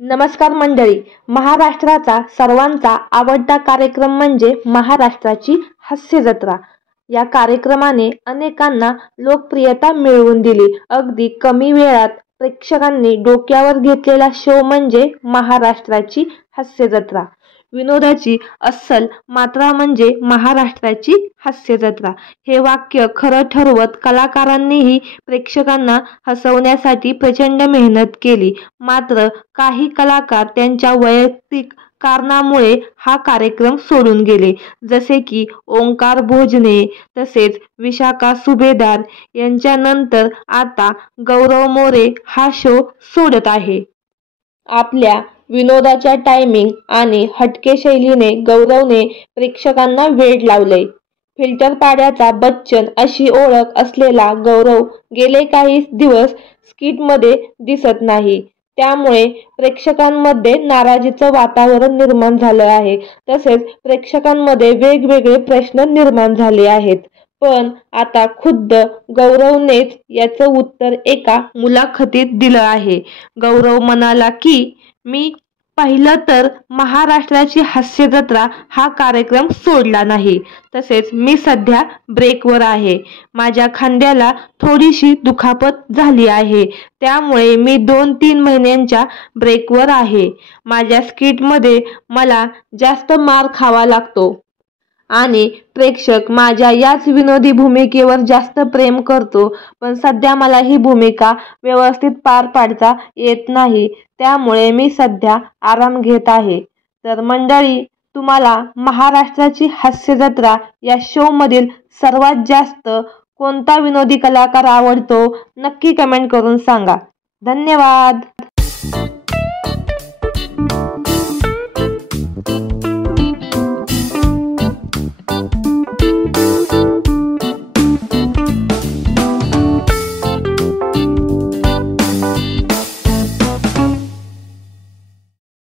नमस्कार मंडळी. महाराष्ट्राचा सर्वांचा आवडता कार्यक्रम म्हणजे महाराष्ट्राची हास्य जत्रा. या कार्यक्रमाने अनेकांना लोकप्रियता मिळवून दिली. अगदी कमी वेळात प्रेक्षकांनी डोक्यावर घेतलेला शो म्हणजे महाराष्ट्राची हास्य जत्रा. विनोदाची अस्सल मात्रा म्हणजे महाराष्ट्राची हास्य जत्रा. हे वाक्य खरं ठरवत कलाकारांनीही प्रेक्षकांना हसवण्यासाठी प्रचंड मेहनत केली. मात्र काही कलाकार त्यांच्या वैयक्तिक कारणामुळे हा कार्यक्रम सोडून गेले, जसे की ओंकार भोजने तसेच विशाखा सुभेदार यांच्यानंतर आता गौरव मोरे हा शो सोडत आहे. आपल्या विनोदाच्या टायमिंग आणि हटके शैलीने गौरवने प्रेक्षकांना वेड लावलंय. फिल्टर पाड्याचा बच्चन अशी ओळख असलेला गौरव गेले काही दिवस स्किटमध्ये दिसत नाही. त्यामुळे प्रेक्षकांमध्ये नाराजीचं वातावरण निर्माण झालं आहे. तसेच प्रेक्षकांमध्ये वेगवेगळे प्रश्न निर्माण झाले आहेत. पण आता खुद्द गौरवनेच याचं उत्तर एका मुलाखतीत दिलं आहे. गौरव म्हणाला की मी पाहिलं तर महाराष्ट्राची हास्य जत्रा हा कार्यक्रम सोडला नाही. तसेच मी सध्या ब्रेकवर आहे. माझ्या खांद्याला थोडीशी दुखापत झाली आहे. त्यामुळे मी 2-3 महिन्यांच्या ब्रेकवर आहे. माझ्या स्किटमध्ये मला जास्त मार खावा लागतो आणि प्रेक्षक माझ्या याच विनोदी भूमिकेवर जास्त प्रेम करतो. पण सध्या मला ही भूमिका व्यवस्थित पार पाडता येत नाही. त्यामुळे मी सध्या आराम घेत आहे. तर मंडळी, तुम्हाला महाराष्ट्राची हास्य जत्रा या शो मधील सर्वात जास्त कोणता विनोदी कलाकार आवडतो नक्की कमेंट करून सांगा. धन्यवाद.